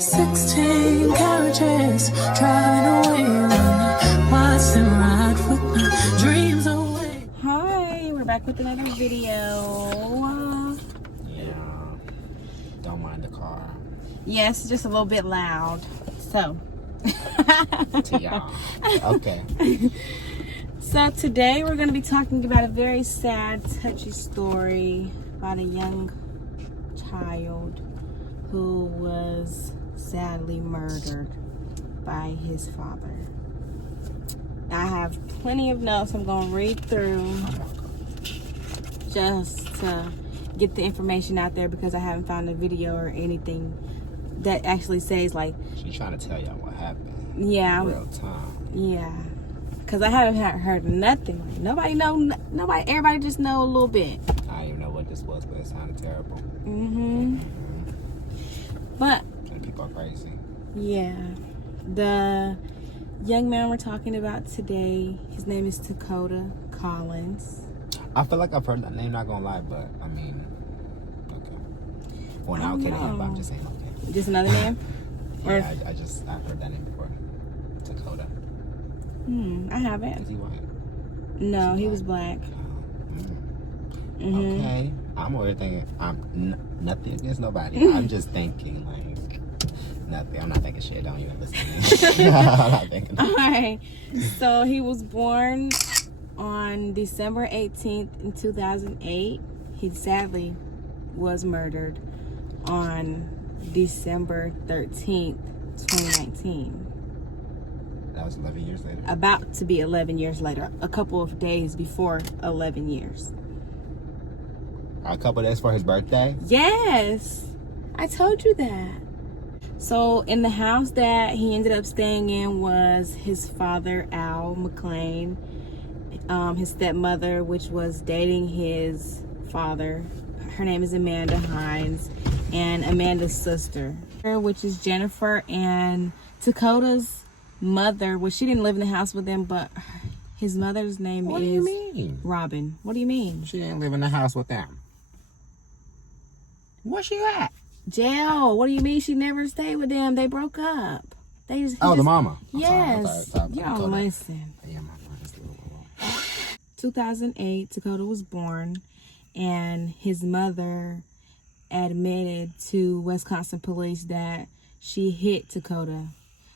16 carriages driving away. Watch them ride with my dreams away. Hi, we're back with another video. Yeah, don't mind the car. Yes, just a little bit loud. So, To y'all. Okay. So today we're going to be talking about a very sad, touchy story about a young child who was sadly murdered by his father. I have plenty of notes I'm going to read through just to get the information out there because I haven't found a video or anything that actually says like... She's trying to tell y'all what happened. Yeah. In real time. Yeah. Because I haven't heard nothing. Nobody, everybody just know a little bit. I don't even know what this was, but it sounded terrible. Mm-hmm. But... And people are crazy. Yeah. The young man we're talking about today, his name is TAKODA Collins. I feel like I've heard that name, not gonna lie, but I mean, okay. Well, not okay to him, but I'm just saying okay. Just another name? Yeah, I've heard that name before. TAKODA. I haven't. Is he white? No, he was black. Okay. I'm over thinking, nothing against nobody. I'm just thinking, like, nothing. I'm not thinking shit. Don't even listen to me. I'm not thinking. All right. So he was born on December 18th in 2008. He sadly was murdered on December 13th, 2019. That was 11 years later. About to be 11 years later. A couple of days before 11 years. A couple days for his birthday? Yes. I told you that. So in the house that he ended up staying in was his father, Al McLean, his stepmother, which was dating his father. Her name is Amanda Hines, and Amanda's sister, which is Jennifer, and Takoda's mother, well, she didn't live in the house with them, but his mother's name What is do you mean? Robin. What do you mean? She didn't live in the house with them. Where she at? Jail. What do you mean she never stayed with them? They broke up. The mama. Yes. You don't listen. Yeah, my mind is a little 2008, Takota was born, and his mother admitted to Wisconsin police that she hit Takota.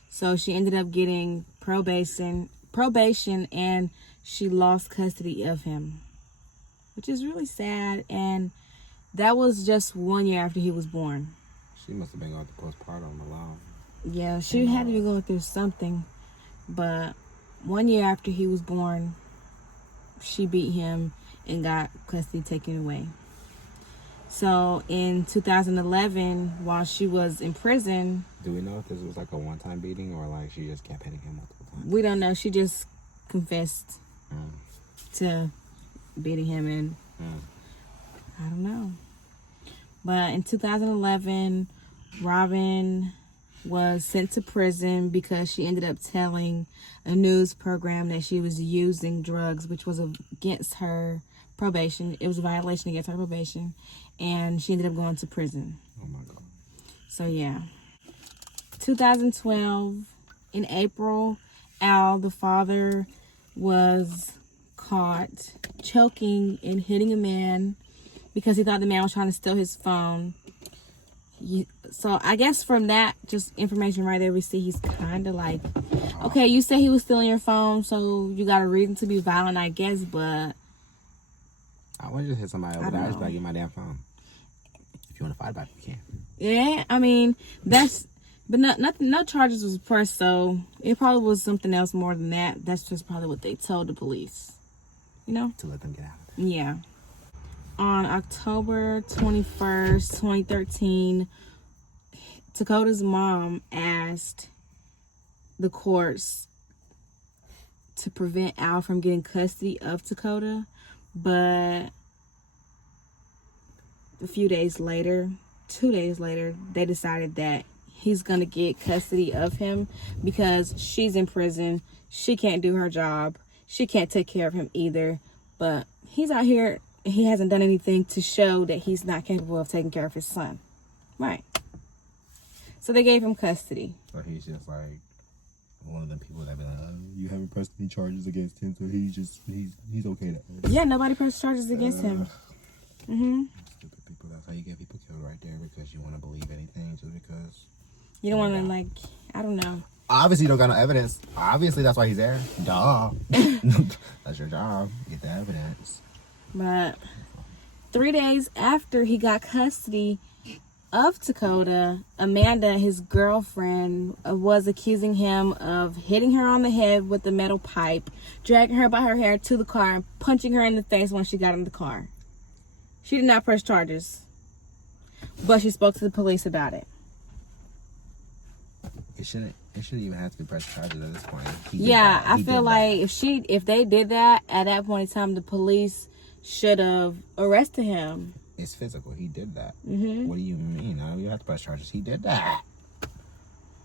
So she ended up getting probation, and she lost custody of him, which is really sad. And that was just 1 year after he was born. She must have been going through postpartum alone. Yeah, she had to be going through something. But 1 year after he was born, she beat him and got custody taken away. So in 2011, while she was in prison... Do we know if this was like a one-time beating or like she just kept hitting him multiple times? We don't know. She just confessed to beating him, and I don't know. But in 2011, Robin was sent to prison because she ended up telling a news program that she was using drugs, which was against her probation. It was a violation against her probation, and she ended up going to prison. Oh my God. So yeah. 2012, in April, Al, the father, was caught choking and hitting a man because he thought the man was trying to steal his phone. So I guess from that, just information right there, we see he's kind of like, okay, you say he was stealing your phone, so you got a reason to be violent, I guess, but... I want to just hit somebody over there. I just gotta get my damn phone. If you want to fight about it, you can. Yeah, I mean, that's... But no charges was pressed, so it probably was something else more than that. That's just probably what they told the police. You know? To let them get out of there. Yeah. On October 21st, 2013, Takoda's mom asked the courts to prevent Al from getting custody of Takoda, but a few days later, 2 days later, they decided that he's going to get custody of him because she's in prison. She can't do her job. She can't take care of him either. But he's out here and he hasn't done anything to show that he's not capable of taking care of his son. Right. So they gave him custody. So he's just like one of them people that be like, you haven't pressed any charges against him, so he's okay to us. Yeah, nobody pressed charges against him. Stupid people. That's how you get people killed right there, because you want to believe anything just because. You don't want to, like, I don't know. Obviously, you don't got no evidence. Obviously, that's why he's there. Duh. That's your job. Get the evidence. But 3 days after he got custody of TAKODA, Amanda, his girlfriend, was accusing him of hitting her on the head with a metal pipe, dragging her by her hair to the car, and punching her in the face when she got in the car. She did not press charges, but she spoke to the police about it. It shouldn't even have to be pressed charges at this point. Yeah, I feel like if they did that at that point in time, the police should have arrested him. It's physical. He did that. What do you mean? I don't even have to press charges. He did that.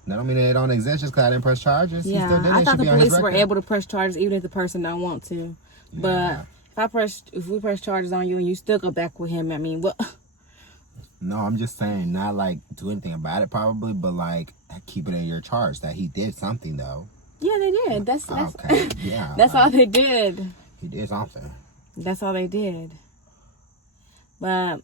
That don't mean they don't exist just because I didn't press charges. Yeah, he still did it. I thought the Should be on his police were record. able to press charges even if the person don't want to. Yeah. But if we press charges on you and you still go back with him, I mean, what? No, I'm just saying, not like do anything about it probably, but like keep it in your charge that he did something though. Yeah, they did. That's okay. Yeah. that's all they did. He did something. That's all they did. But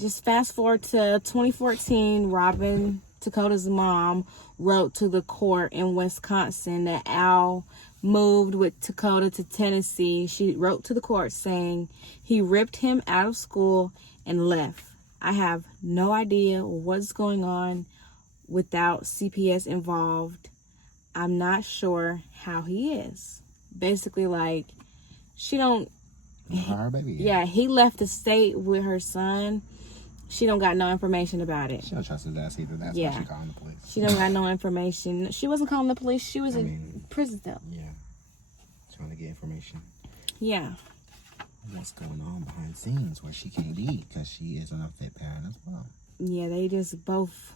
just fast forward to 2014, Robin, TAKODA's mom, wrote to the court in Wisconsin that Al moved with TAKODA to Tennessee. She wrote to the court saying he ripped him out of school and left. I have no idea what's going on without CPS involved. I'm not sure how he is. Basically, like, she don't... Her baby. Yeah, he left the state with her son. She don't got no information about it. She don't trust his ass either. That's Yeah. why she calling the police. She don't got no information. She wasn't calling the police. She was in prison though. Yeah. Trying to get information. Yeah. What's going on behind the scenes where she can't be because she is an unfit parent as well. Yeah, they just both...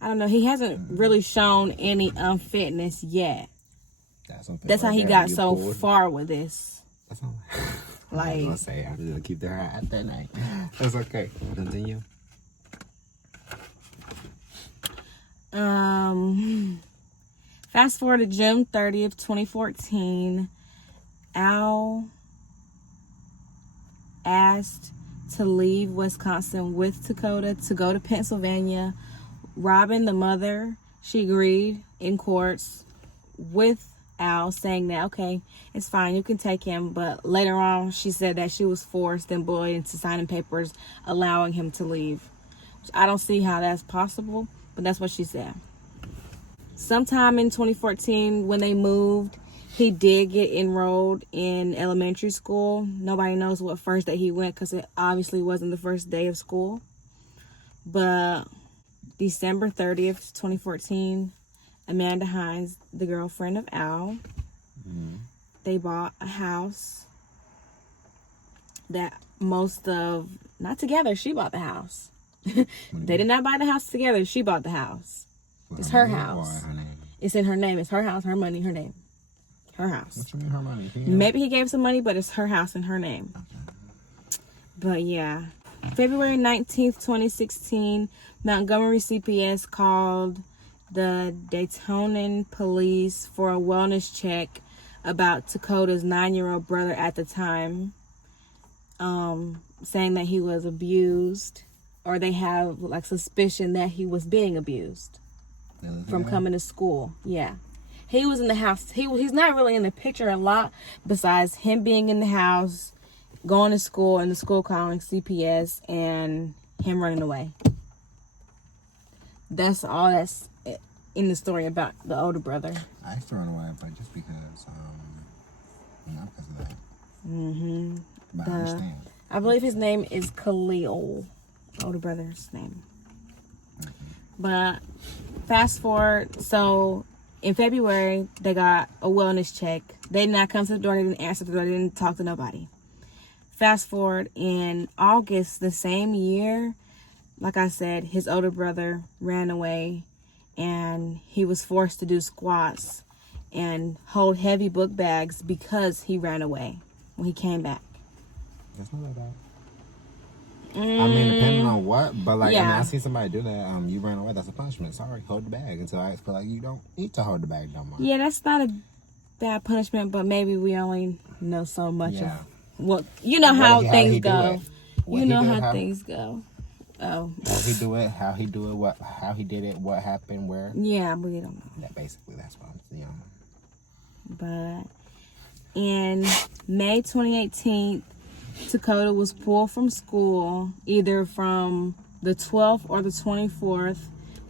I don't know. He hasn't really shown any unfitness yet. That's how he got so far with this. That's all. Like, I was gonna say, I'm just gonna keep their eye at that night. That's okay. Continue. Fast forward to June 30th, 2014. Al asked to leave Wisconsin with TAKODA to go to Pennsylvania. Robin, the mother, she agreed in courts with Al, saying that, okay, it's fine, you can take him. But later on, she said that she was forced and bullied into signing papers allowing him to leave. I don't see how that's possible, but that's what she said. Sometime in 2014, when they moved, he did get enrolled in elementary school. Nobody knows what first day he went because it obviously wasn't the first day of school. But December 30th, 2014, Amanda Hines, the girlfriend of Al, they bought a house that not together, she bought the house. They did not buy the house together, she bought the house. It's her house. It's in her name. It's her house, her money, her name. Her house. What you mean her money? Maybe he gave some money, but it's her house in her name. But yeah. February 19th, 2016, Montgomery CPS called the Daytonan police for a wellness check about TAKODA's 9-year-old brother at the time, saying that he was abused, or they have like suspicion that he was being abused from coming to school. Yeah. He was in the house. He's not really in the picture a lot besides him being in the house, going to school, and the school calling CPS, and him running away. That's all that's in the story about the older brother. I used to run away, but just because, not because of that. But I understand. I believe his name is Khalil, older brother's name. But fast forward, so in February, they got a wellness check. They did not come to the door. They didn't answer the door. They didn't talk to nobody. Fast forward, in August the same year, like I said, his older brother ran away, and he was forced to do squats and hold heavy book bags because he ran away when he came back. That's not that bad. I mean, depending on what, but like, I mean, Yeah. I see somebody do that. You ran away. That's a punishment. Sorry, hold the bag until I feel like you don't need to hold the bag no more. Yeah, that's not a bad punishment, but maybe we only know so much of what, you know, how things go. You know how things go. Oh. How he do it, how he do it, how he did it, what happened, where. Yeah, we don't know. Yeah, basically, that's what I'm saying. But in May 2018, TAKODA was pulled from school, either from the 12th or the 24th.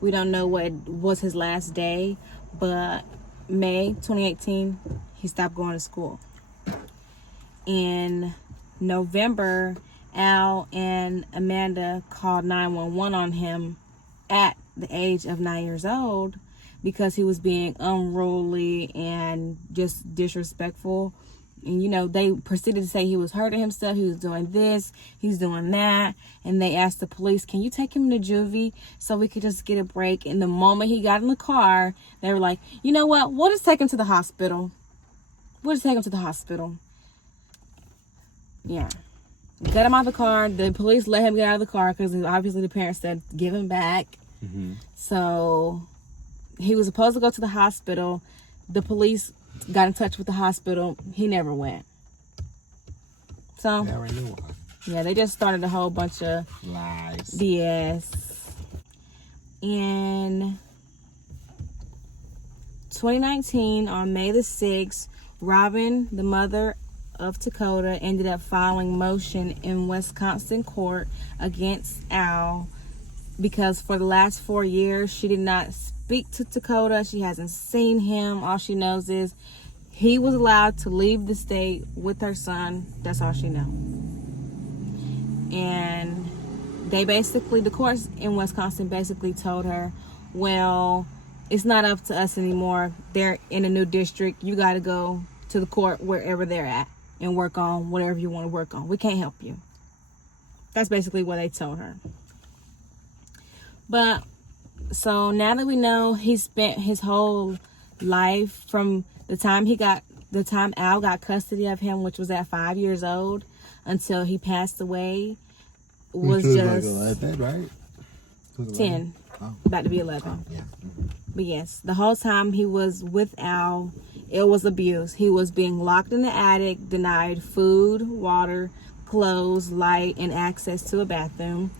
We don't know what was his last day, but May 2018, he stopped going to school. In November, Al and Amanda called 911 on him at the age of 9 years old because he was being unruly and just disrespectful. And, you know, they proceeded to say he was hurting himself, he was doing this, he's doing that. And they asked the police, can you take him to juvie so we could just get a break? And the moment he got in the car, they were like, you know what? We'll just take him to the hospital. We'll just take him to the hospital. Yeah. Got him out of the car. The police let him get out of the car because obviously the parents said, give him back. Mm-hmm. So he was supposed to go to the hospital. The police got in touch with the hospital. He never went. So, yeah, they just started a whole bunch of lies. BS. In 2019, on May the 6th, Robin, the mother of TAKODA, ended up filing motion in Wisconsin court against Al because for the last 4 years, she did not speak to TAKODA. She hasn't seen him. All she knows is he was allowed to leave the state with her son. That's all she knows. And they basically, the courts in Wisconsin basically told her, well, it's not up to us anymore. They're in a new district. You got to go to the court wherever they're at and work on whatever you want to work on. We can't help you. That's basically what they told her. But so now that we know he spent his whole life from the time Al got custody of him, which was at 5 years old, until he passed away, was just like 11, right? 10, about to be 11. Yeah. Mm-hmm. But yes, the whole time he was with Al, it was abuse. He was being locked in the attic, denied food, water, clothes, light, and access to a bathroom.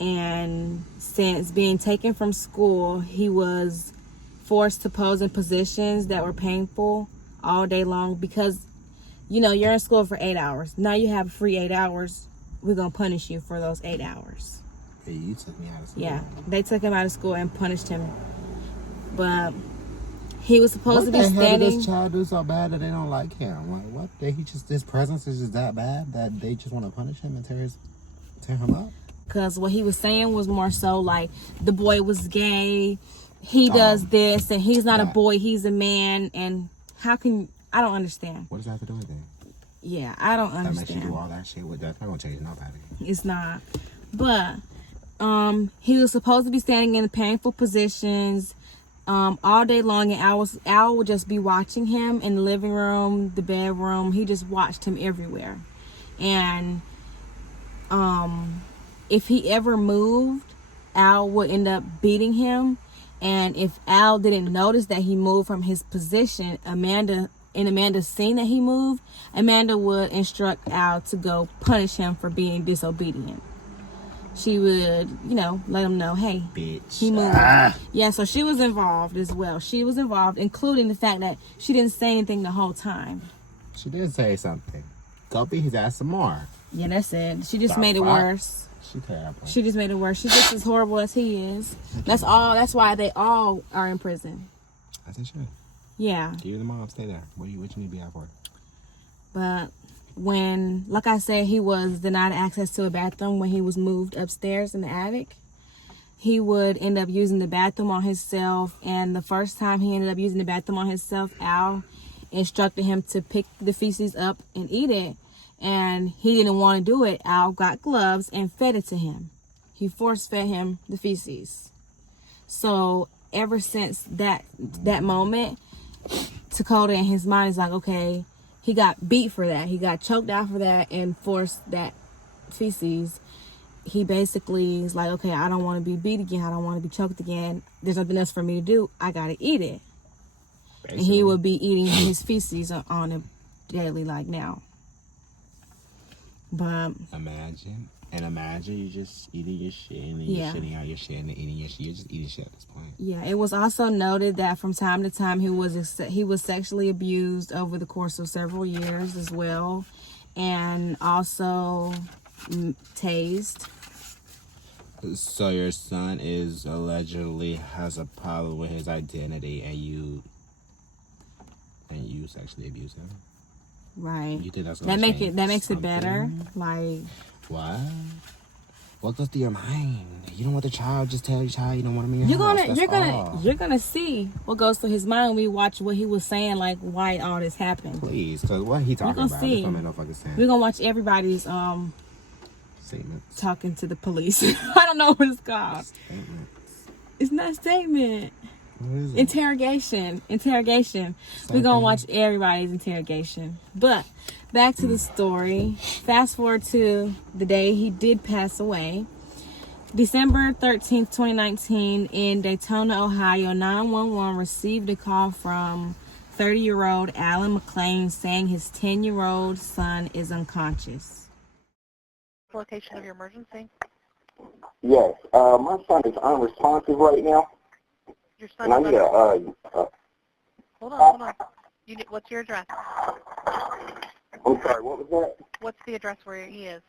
And since being taken from school, he was forced to pose in positions that were painful all day long because, you know, you're in school for 8 hours. Now you have free 8 hours. We're going to punish you for those 8 hours. Hey, you took me out of school. Yeah, they took him out of school and punished him. But he was supposed to be standing. What did this child do so bad that they don't like him? Like, what? His presence is just that bad that they just want to punish him and tear him up? Because what he was saying was more so like the boy was gay, he does this, and he's not a boy, he's a man. And how can, I don't understand. What does that have to do with it? Yeah, I don't understand. That makes you do all that shit with that. It's not going to change nobody. It's not. But he was supposed to be standing in painful positions all day long, and Al would just be watching him in the living room, the bedroom. He just watched him everywhere. And if he ever moved, Al would end up beating him. And if Al didn't notice that he moved from his position, Amanda seen that he moved, Amanda would instruct Al to go punish him for being disobedient. She would, you know, let him know, hey, bitch, he moved. Yeah, so she was involved as well. She was involved, including the fact that she didn't say anything the whole time. She did say something. Go beat his ass some more. Yeah, that's it. She just made it worse. She terrible. She just made it worse. She's just as horrible as he is. That's all. That's why they all are in prison. As they should. Yeah. You and the mom stay there. What you need to be out for? But when, like I said, he was denied access to a bathroom when he was moved upstairs in the attic, he would end up using the bathroom on himself. And the first time he ended up using the bathroom on himself, Al instructed him to pick the feces up and eat it. And he didn't want to do it. Al got gloves and fed it to him. He force-fed him the feces. So ever since that moment, TAKODA in his mind is like, okay, he got beat for that. He got choked out for that and forced that feces. he basically is like, okay, I don't want to be beat again. I don't want to be choked again. There's nothing else for me to do. I got to eat it. Basically. And he would be eating his feces on a daily like now. But imagine you just eating your shit and then you're shitting out your shit and then eating your shit. You're just eating shit at this point. Yeah, it was also noted that from time to time he was sexually abused over the course of several years as well, and also tased. So your son is allegedly has a problem with his identity, and you sexually abuse him. Right. You think that's that makes it better? Like what? What goes through your mind? You don't want the child. Just tell your child you don't want him in your house. You're gonna see what goes through his mind when we watch what he was saying, like why all this happened. Please, because what he talking about? This don't make no fucking sense. We're gonna watch everybody's statements. Talking to the police. I don't know what it's called. Statements. It's not a statement. What is it? Interrogation. We're gonna watch everybody's interrogation. But back to the story. Fast forward to the day he did pass away. December 13th, 2019, in Daytona, Ohio, 911 received a call from 30-year-old Alan McLean saying his 10-year-old son is unconscious. Location of your emergency? Yes. My son is unresponsive right now. Your son And I is need Hold on. What's your address? I'm sorry, what was that? What's the address where he is?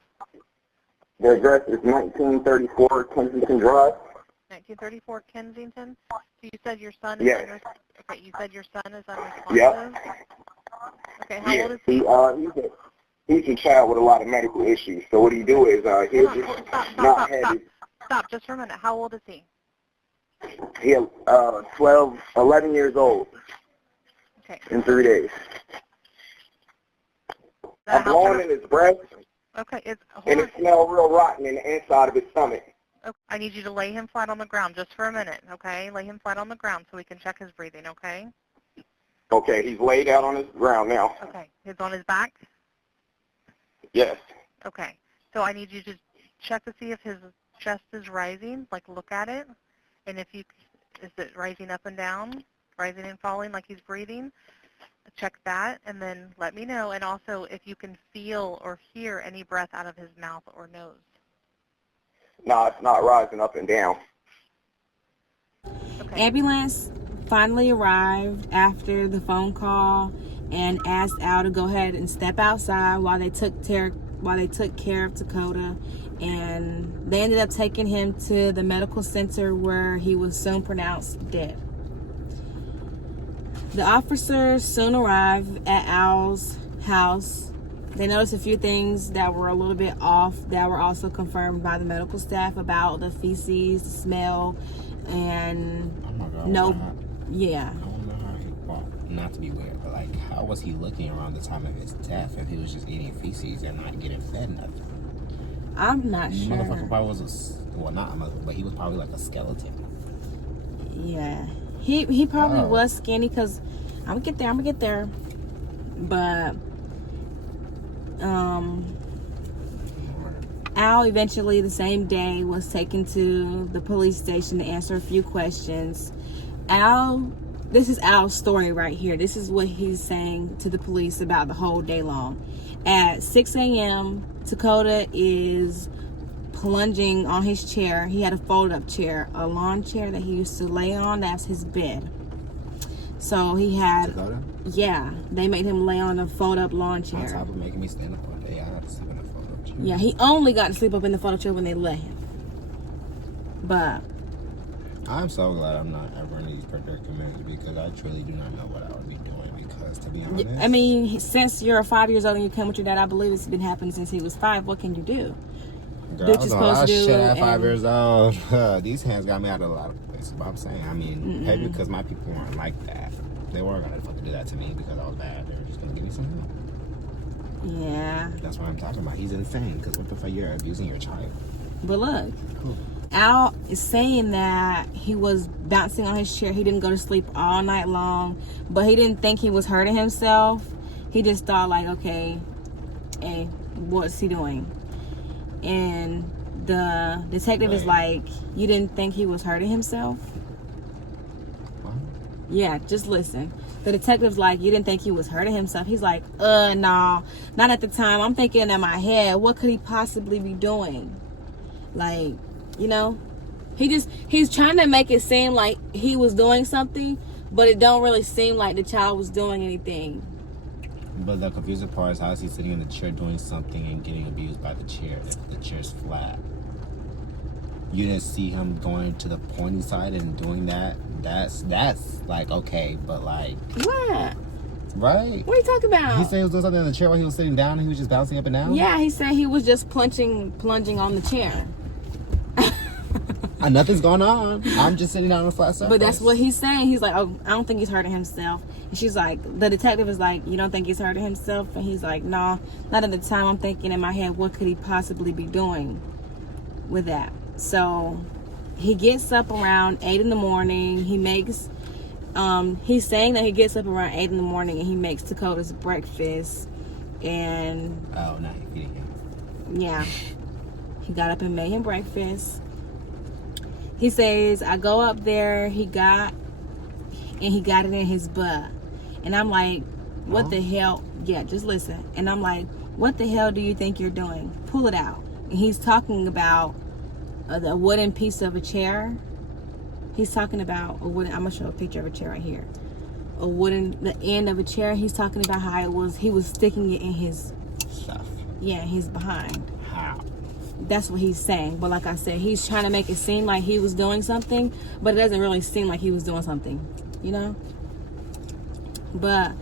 The address is 1934 Kensington Drive. 1934 Kensington? So you said your son is Okay, you said your son is unresponsive? Yep. Okay, how old is he? He's a child with a lot of medical issues. So what he do is he'll just not have his... Stop, just for a minute. How old is he? He's 11 years old. Okay. In 3 days. I'm blowing in his breath. Okay, and it smells real rotten in the inside of his stomach. Okay, I need you to lay him flat on the ground just for a minute, okay? Lay him flat on the ground so we can check his breathing, okay? Okay, he's laid out on his ground now. Okay, he's on his back? Yes. Okay, so I need you to check to see if his chest is rising, like look at it, and is it rising up and down, rising and falling like he's breathing? Check that, and then let me know, and also if you can feel or hear any breath out of his mouth or nose. No, it's not rising up and down. Okay. Ambulance finally arrived after the phone call and asked Al to go ahead and step outside while they took care of TAKODA, and they ended up taking him to the medical center where he was soon pronounced dead. The officers soon arrived at Al's house. They noticed a few things that were a little bit off that were also confirmed by the medical staff about the feces, the smell, and I don't know how he walked. Not to be weird, but like, how was he looking around the time of his death if he was just eating feces and not getting fed nothing? I'm not sure. Motherfucker probably was not a motherfucker, but he was probably like a skeleton. Yeah. He probably was skinny, because I'm gonna get there. But Al eventually the same day was taken to the police station to answer a few questions. This is Al's story right here. This is what he's saying to the police about the whole day long. At 6 a.m., TAKODA is plunging on his chair. He had a fold-up chair, a lawn chair that he used to lay on. That's his bed. So he had, TAKODA? Yeah, they made him lay on a fold-up lawn chair. On top of making me stand up all day, I had to sleep in a fold-up chair. Yeah, he only got to sleep up in the fold-up chair when they let him. But I'm so glad I'm not ever in these predicaments, because I truly do not know what I would be doing, because to be honest... I mean, since you're 5 years old and you come with your dad, I believe it's been happening since he was 5. What can you do? Girl, Do I what was you're doing a lot supposed of to do. shit at 5 years old. These hands got me out of a lot of places. But I'm saying, I mean, maybe because my people weren't like that. They weren't going to fucking do that to me because I was bad. They were just going to give me some help. Yeah. That's what I'm talking about. He's insane, because what the fuck, you're abusing your child. But look, Cool. Al is saying that he was bouncing on his chair. He didn't go to sleep all night long, but he didn't think he was hurting himself. He just thought like, okay, hey, what's he doing? And The detective is like, you didn't think he was hurting himself? What? Yeah, just listen. The detective's like, you didn't think he was hurting himself? He's like, no, not at the time. I'm thinking in my head, what could he possibly be doing? Like, you know, he's trying to make it seem like he was doing something, but it don't really seem like the child was doing anything. But the confusing part is how is he sitting in the chair doing something and getting abused by the chair if the chair's flat? You didn't see him going to the pointy side and doing that. That's like okay, but like What? right? What are you talking about? He said he was doing something in the chair while he was sitting down and he was just bouncing up and down? Yeah, he said he was just plunging on the chair. Nothing's going on. I'm just sitting down on a flat surface. But that's what he's saying. He's like, oh, I don't think he's hurting himself. And she's like, the detective is like, you don't think he's hurting himself? And he's like, no, not at the time. I'm thinking in my head, what could he possibly be doing with that? So he gets up around 8 in the morning. He makes, he's saying that he gets up around 8 in the morning and he makes Takoda's breakfast. And oh, no, he feeding him. yeah, he got up and made him breakfast. He says, I go up there, he got it in his butt. And I'm like, what the hell? Yeah, just listen. And I'm like, what the hell do you think you're doing? Pull it out. And he's talking about the wooden piece of a chair. He's talking about a wooden, I'm going to show a picture of a chair right here. The end of a chair. He's talking about how he was sticking it in his Stuff. Yeah, his behind. How? That's what he's saying. But like I said, he's trying to make it seem like he was doing something, but it doesn't really seem like he was doing something, you know? But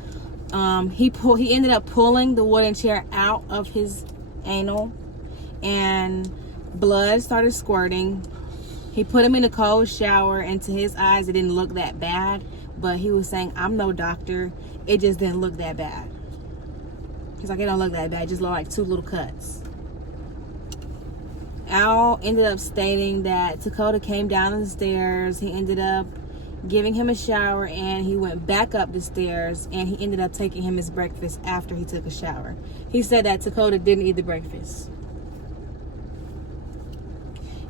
he ended up pulling the wooden chair out of his anal, and blood started squirting. He put him in a cold shower, and to his eyes it didn't look that bad, but he was saying, I'm no doctor, it just didn't look that bad. He's like, it don't look that bad, it just looked like 2 little cuts. Al ended up stating that Takoda came down the stairs. He ended up giving him a shower, and he went back up the stairs, and he ended up taking him his breakfast after he took a shower. He said that Takoda didn't eat the breakfast.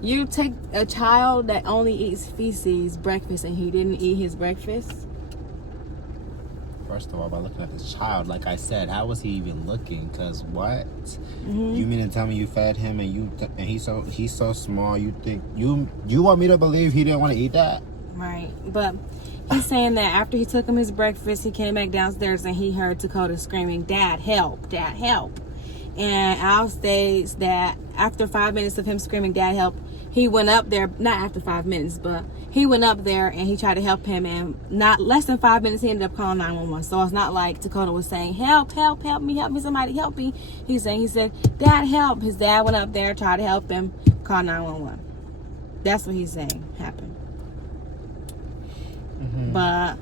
You take a child that only eats feces breakfast and he didn't eat his breakfast? First of all, by looking at this child, like I said, how was he even looking? Because what? Mm-hmm. You mean to tell me you fed him and he's so small? You think you want me to believe he didn't want to eat that? Right, but he's saying that after he took him his breakfast, he came back downstairs and he heard Takoda screaming, "Dad, help! Dad, help!" And Al states that after 5 minutes of him screaming, "Dad, help!" he went up there. Not after 5 minutes, but he went up there and he tried to help him, and not less than 5 minutes he ended up calling 911. So it's not like Takoda was saying, help me, somebody help me. He said, "Dad, help." His dad went up there, tried to help him, called 911. That's what he's saying happened. Mm-hmm. But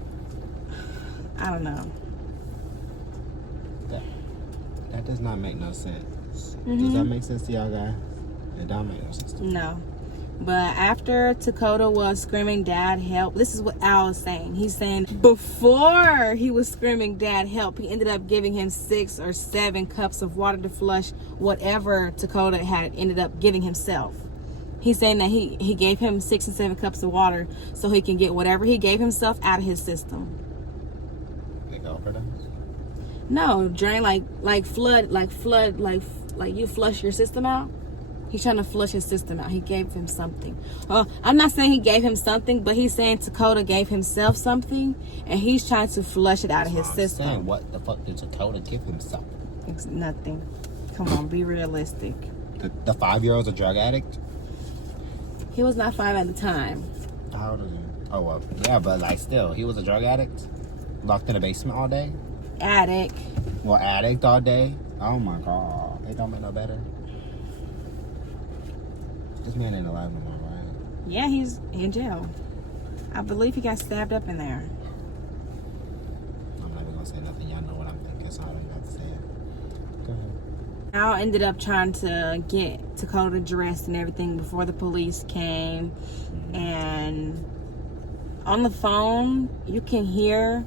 I don't know. That does not make no sense. Mm-hmm. Does that make sense to y'all guys? It don't make no sense to me. No. But after Takoda was screaming, "Dad, help," this is what Al is saying. He's saying before he was screaming, "Dad, help," he ended up giving him 6 or 7 cups of water to flush whatever Takoda had ended up giving himself. He's saying that he gave him 6 and 7 cups of water so he can get whatever he gave himself out of his system. Like overdose? No, drain like you flush your system out. He's trying to flush his system out. He gave him something. I'm not saying he gave him something, but he's saying Takoda gave himself something, and he's trying to flush it out of his system. Saying, what the fuck did Takoda give himself? It's nothing. Come on, be realistic. The 5-year-old's a drug addict? He was not 5 at the time. How old is he? Oh, well, yeah, but like still, he was a drug addict? Locked in the basement all day? Addict. Well, addict all day? Oh my god. It don't make no better. This man ain't alive no more, right? Yeah, he's in jail. I believe he got stabbed up in there. I'm not even gonna say nothing. Y'all know what I'm thinking, so I don't even have to say it. Go ahead. Al ended up trying to get Takoda dressed and everything before the police came. And on the phone, you can hear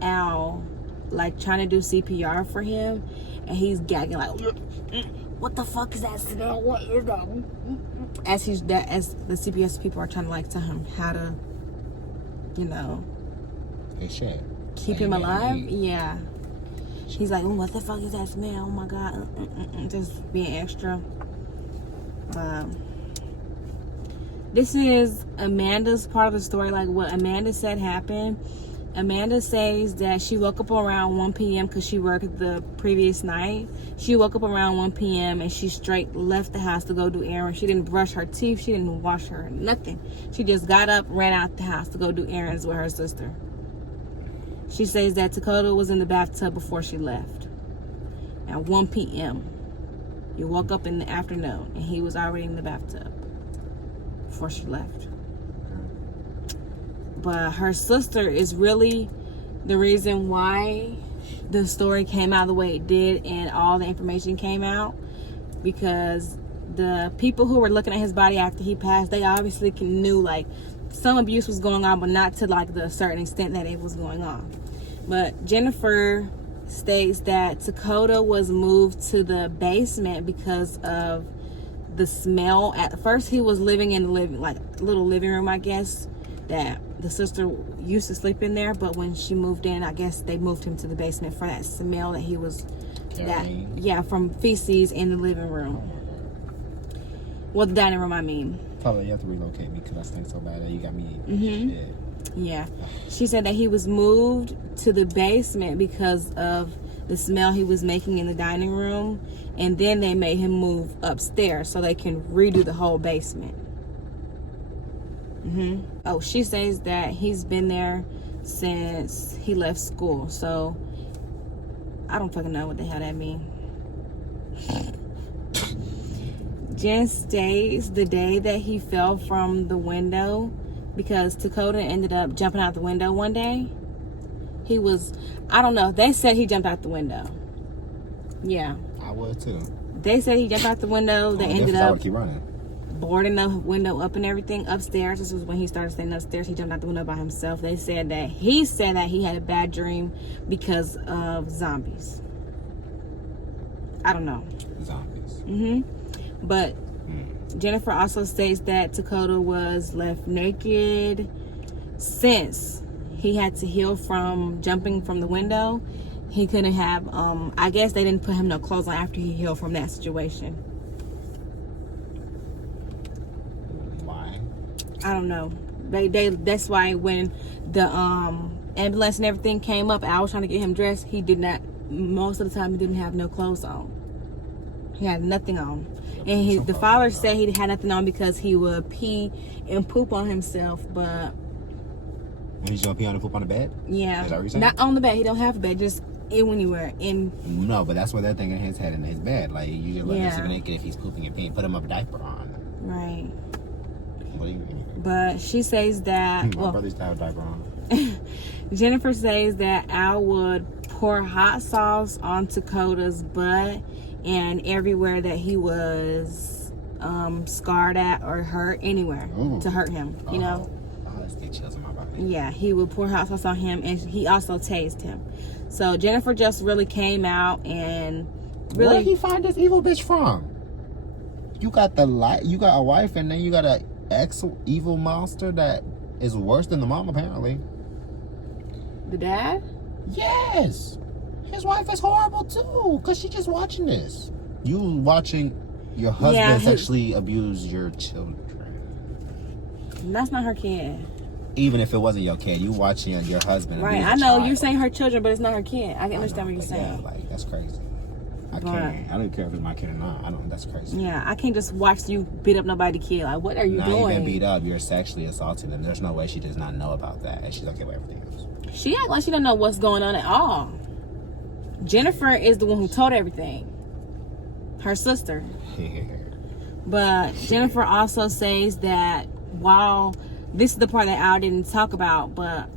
Al like trying to do CPR for him. and he's gagging like, what the fuck is that smell? What is that? As the CPS people are trying to like tell him how to, you know, Hey, shit. keep him alive. Yeah. He's like, what the fuck is that smell? Oh my God. Just being extra. This is Amanda's part of the story, like what Amanda said happened. Amanda says that she woke up around 1 p.m. because she worked the previous night. She woke up around 1 p.m. and she straight left the house to go do errands. She didn't brush her teeth. She didn't wash her, nothing. She just got up, ran out the house to go do errands with her sister. She says that TAKODA was in the bathtub before she left. At 1 p.m. You woke up in the afternoon and he was already in the bathtub before she left. But her sister is really the reason why the story came out the way it did and all the information came out, because the people who were looking at his body after he passed, they obviously knew like some abuse was going on, but not to like the certain extent that it was going on. But Jennifer states that TAKODA was moved to the basement because of the smell. At first he was living in the little living room, I guess, that the sister used to sleep in there, but when she moved in, I guess they moved him to the basement for that smell that he was from feces in the living room. Well, the dining room, I mean. Probably you have to relocate me because I stink so bad that you got me. Shit. Yeah. She said that he was moved to the basement because of the smell he was making in the dining room, and then they made him move upstairs so they can redo the whole basement. Oh, she says that he's been there since he left school, so I don't fucking know what the hell that means. Jen states the day that he fell from the window, because TAKODA ended up jumping out the window one day. He was, I don't know, they said he jumped out the window. Yeah. I would too. They said he jumped out the window. They ended up keep running. boarding the window up and everything upstairs. This was when he started staying upstairs. He jumped out the window by himself. They said that he had a bad dream because of zombies. I don't know. Zombies. But Jennifer also states that TAKODA was left naked since he had to heal from jumping from the window. He couldn't have, I guess they didn't put him no clothes on after he healed from that situation. Why? I don't know. That's why when the ambulance and everything came up, I was trying to get him dressed. He did not, most of the time he didn't have no clothes on. He had nothing on. And the father said he had nothing on because he would pee and poop on himself, but... When he's gonna pee on and poop on the bed? Yeah. Is that what you're saying? Not on the bed. He don't have a bed, just anywhere. No, but that's what that thing in his head in his bed. Like, you just let him sleep naked if he's pooping and peeing. Put him a diaper on. Right. What do you mean? But she says that... My brother's to have a diaper on. Jennifer says that Al would pour hot sauce on TAKODA's butt and everywhere that he was scarred at or hurt, anywhere to hurt him, you know? Oh, that's the chills in my body. Yeah, he would pour hot sauce on him, and he also tased him. So Jennifer just really came out and really... Where did he find this evil bitch from? You got you got a wife, and then you got an ex-evil monster that is worse than the mom, apparently. The dad? Yes. His wife is horrible too, because she's just watching this. You watching your husband sexually abuse your children. That's not her kid. Even if it wasn't your kid, you watching your husband right, abuse I know child. You're saying her children, but it's not her kid. I can understand what you're saying. Yeah, like, that's crazy. I can't. I don't care if it's my kid or not. I don't. That's crazy. Yeah, I can't just watch you beat up nobody's kid. Like, what are you doing? Not even beat up. You're sexually assaulting them. There's no way she does not know about that, and she's okay with everything else. She act like she don't know what's going on at all. Jennifer is the one who told everything. Her sister. But Jennifer also says that while this is the part that Al didn't talk about, but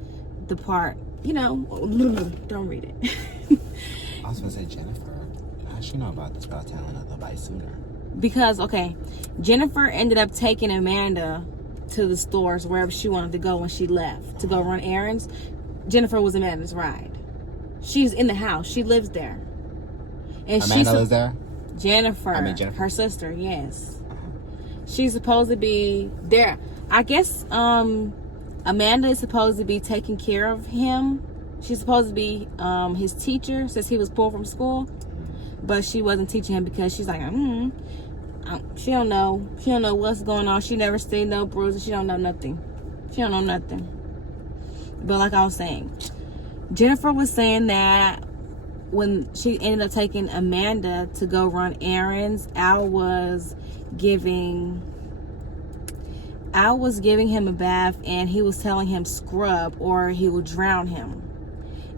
the part, you know, don't read it. I was gonna say, Jennifer, how does she know about this without telling nobody sooner? Because, okay, Jennifer ended up taking Amanda to the stores, wherever she wanted to go when she left, to go run errands. Jennifer was Amanda's ride. She's in the house. She lives there. And Amanda lives there? Jennifer, her sister, yes. She's supposed to be there. I guess Amanda is supposed to be taking care of him. She's supposed to be his teacher since he was pulled from school. But she wasn't teaching him because she's like, she don't know. She don't know what's going on. She never seen no bruises. She don't know nothing. She don't know nothing. But like I was saying, Jennifer was saying that when she ended up taking Amanda to go run errands, Al was giving him a bath, and he was telling him scrub or he would drown him.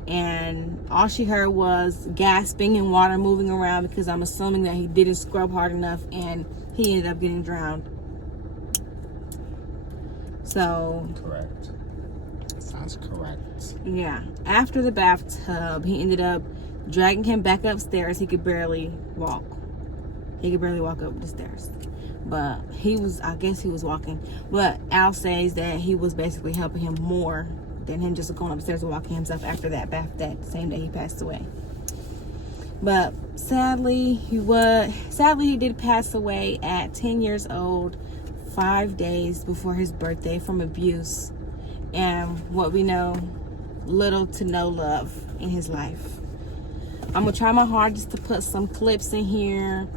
And all she heard was gasping and water moving around, because I'm assuming that he didn't scrub hard enough and he ended up getting drowned. So correct. Sounds correct. Yeah. After the bathtub, he ended up dragging him back upstairs. He could barely walk. He could barely walk up the stairs. But I guess he was walking. But Al says that he was basically helping him more than him just going upstairs and walking himself after that bath that same day he passed away. But sadly he did pass away at 10 years old, 5 days before his birthday, from abuse and what we know, little to no love in his life. I'm gonna try my hardest to put some clips in here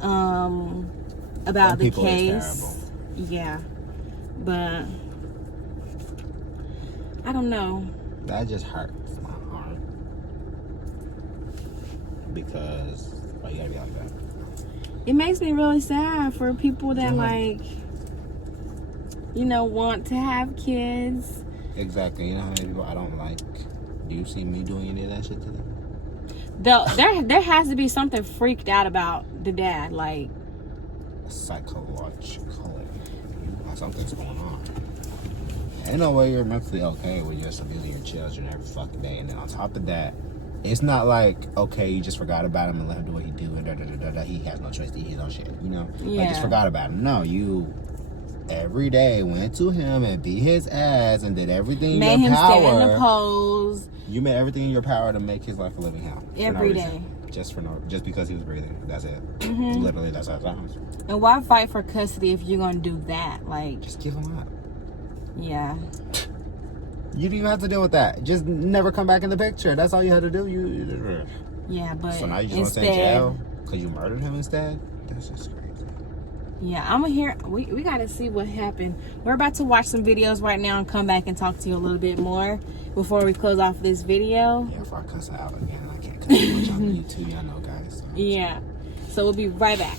about the case. Yeah, but I don't know. That just hurts my heart. Because why you gotta be like that? It makes me really sad for people that want to have kids. Exactly. You know how many people I don't like? Do you see me doing any of that shit to them? There has to be something freaked out about the dad, like psychologically. Something's going on. Ain't no way you're mentally okay with just abusing your children every fucking day. And then on top of that, it's not like, okay, you just forgot about him and let him do what he do and he has no choice to eat his own shit, you know? Yeah. Like, just forgot about him. No, you every day went to him and beat his ass and did everything in your power. Made him stand in a pose. You made everything in your power to make his life a living hell. Every day. Just because he was breathing. That's it. Literally, that's how it sounds. And why fight for custody if you're gonna do that? Like, just give him up. Yeah. You didn't even have to deal with that. Just never come back in the picture. That's all you had to do. Yeah, but so now you just want to stay in jail because you murdered him instead? That's just crazy. Yeah, I'm here. We got to see what happened. We're about to watch some videos right now and come back and talk to you a little bit more before we close off this video. Yeah, if I cuss out again, I can't cuss much on YouTube. Y'all know, guys. So. Yeah. So we'll be right back.